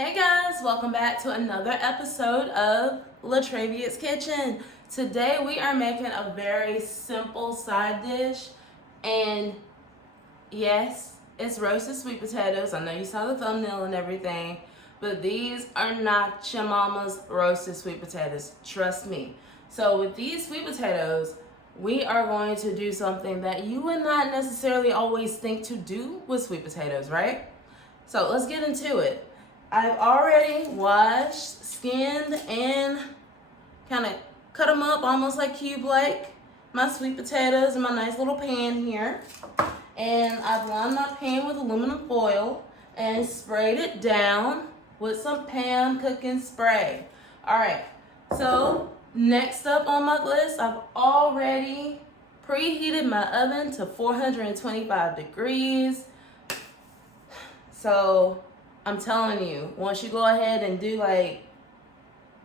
Hey guys, welcome back to another episode of Latravia's Kitchen. Today we are making a very simple side dish, and yes, it's roasted sweet potatoes. I know you saw the thumbnail and everything, but these are not your mama's roasted sweet potatoes, trust me. So with these sweet potatoes, we are going to do something that you would not necessarily always think to do with sweet potatoes, right? So let's get into it. I've already washed, skinned, and kind of cut them up almost like cube-like. My sweet potatoes in my nice little pan here. And I've lined my pan with aluminum foil and sprayed it down with some pan cooking spray. Alright, so next up on my list, I've already preheated my oven to 425 degrees. So I'm telling you, once you go ahead and do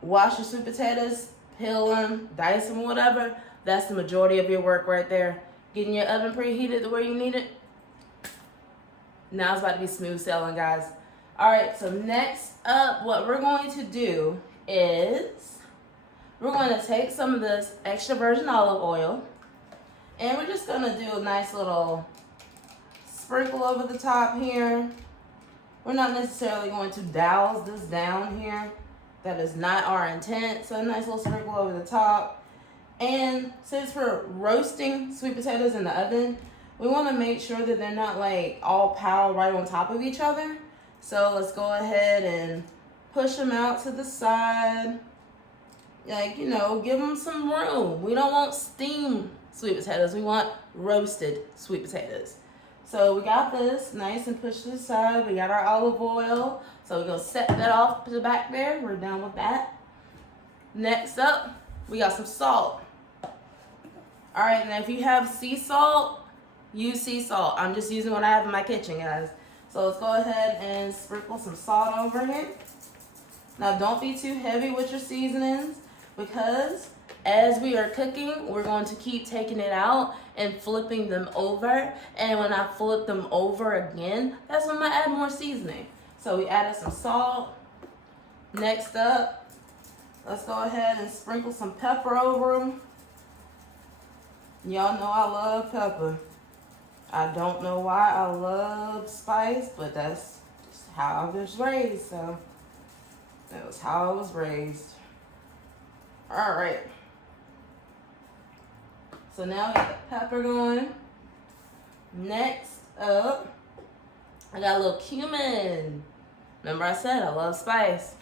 wash your sweet potatoes, peel them, dice them, whatever, that's the majority of your work right there. Getting your oven preheated to where you need it. Now it's about to be smooth sailing, guys. All right, so next up, what we're going to do is we're going to take some of this extra virgin olive oil, and we're just going to do a nice little sprinkle over the top here. We're not necessarily going to douse this down here. That is not our intent. So a nice little sprinkle over the top. And since we're roasting sweet potatoes in the oven, we want to make sure that they're not all piled right on top of each other. So let's go ahead and push them out to the side. Give them some room. We don't want steamed sweet potatoes. We want roasted sweet potatoes. So we got this nice and pushed to the side. We got our olive oil. So we're going to set that off to the back there. We're done with that. Next up, we got some salt. All right, now if you have sea salt, use sea salt. I'm just using what I have in my kitchen, guys. So let's go ahead and sprinkle some salt over here. Now don't be too heavy with your seasonings, because as we are cooking, we're going to keep taking it out and flipping them over. And when I flip them over again, that's when I add more seasoning. So we added some salt. Next up, let's go ahead and sprinkle some pepper over them. Y'all know I love pepper. I don't know why I love spice, but that's just how I was raised. So that was how I was raised. All right. So now we got the pepper going. Next up, I got a little cumin. Remember I said I love spice.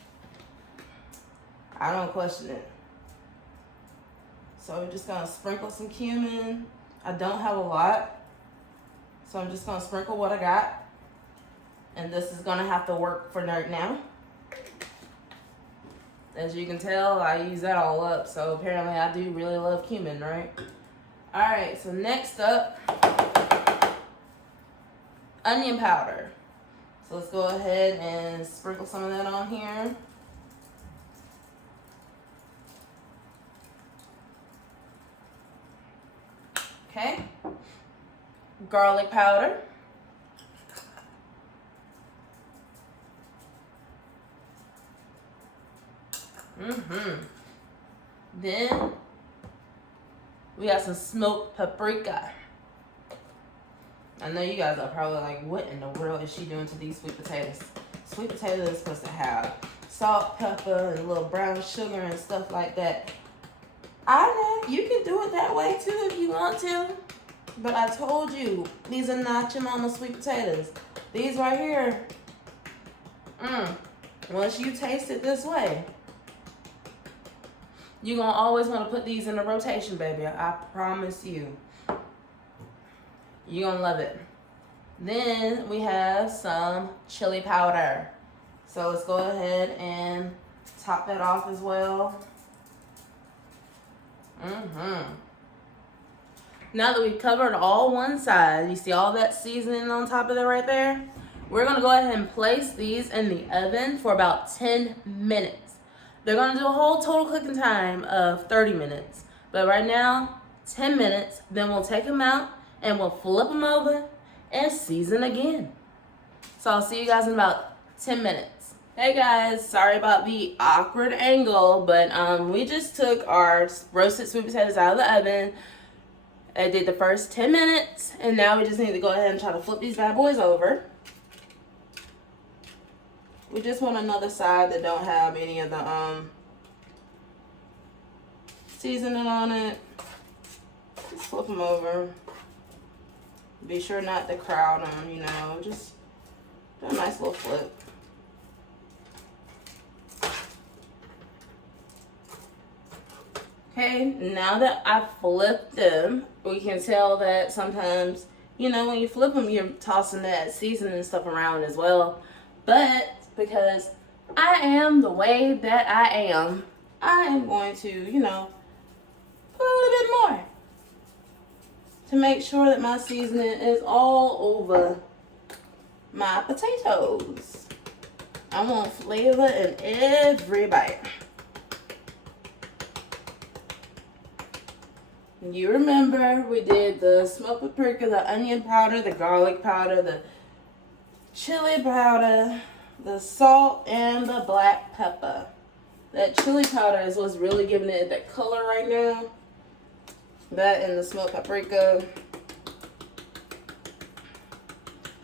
I don't question it. So we're just gonna sprinkle some cumin. I don't have a lot, so I'm just gonna sprinkle what I got. And this is gonna have to work for right now. As you can tell, I use that all up, so apparently I do really love cumin, right? All right, so next up, onion powder. So let's go ahead and sprinkle some of that on here. Okay. Garlic powder. Then we got some smoked paprika. I know you guys are probably like, what in the world is she doing to these sweet potatoes? Sweet potatoes is supposed to have salt, pepper, and a little brown sugar and stuff like that. I know, you can do it that way too if you want to. But I told you, these are not your mama's sweet potatoes. These right here, once you taste it this way, you're going to always want to put these in a rotation, baby. I promise you. You're going to love it. Then we have some chili powder. So let's go ahead and top that off as well. Now that we've covered all one side, you see all that seasoning on top of it right there? We're going to go ahead and place these in the oven for about 10 minutes. They're going to do a whole total cooking time of 30 minutes. But right now, 10 minutes. Then we'll take them out and we'll flip them over and season again. So I'll see you guys in about 10 minutes. Hey guys, sorry about the awkward angle, but we just took our roasted sweet potatoes out of the oven. I did the first 10 minutes, and now we just need to go ahead and try to flip these bad boys over. We just want another side that don't have any of the seasoning on it. Just flip them over. Be sure not to crowd them, you know, just do a nice little flip. Okay, now that I flipped them, we can tell that sometimes, you know, when you flip them, you're tossing that seasoning stuff around as well. But because I am the way that I am going to, you know, put a little bit more to make sure that my seasoning is all over my potatoes. I want flavor in every bite. You remember we did the smoked paprika, the onion powder, the garlic powder, the chili powder, the salt, and the black pepper. That chili powder is what's really giving it that color right now. That and the smoked paprika.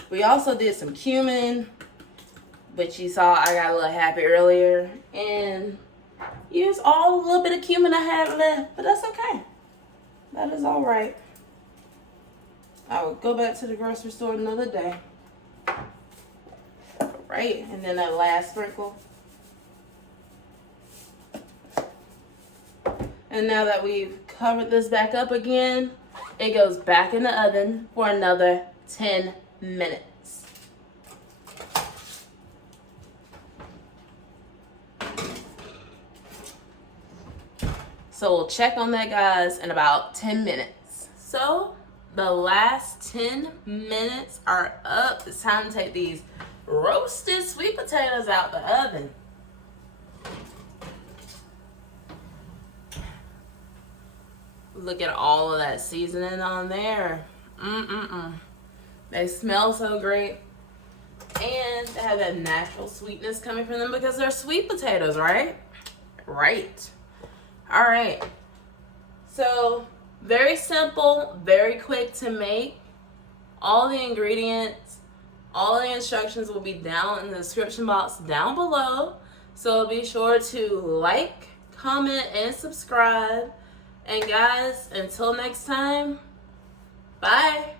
We also did some cumin, but you saw I got a little happy earlier and used all the little bit of cumin I had left, but that's okay. That is all right. I will go back to the grocery store another day. All right, and then that last sprinkle. And now that we've covered this back up again, it goes back in the oven for another 10 minutes. So we'll check on that, guys, in about 10 minutes. So the last 10 minutes are up. It's time to take these roasted sweet potatoes out the oven. Look at all of that seasoning on there. They smell so great. And they have that natural sweetness coming from them because they're sweet potatoes, right? Right. All right, so very simple, very quick to make. All the ingredients, all the instructions will be down in the description box down below. So be sure to like, comment, and subscribe. And guys, until next time, bye.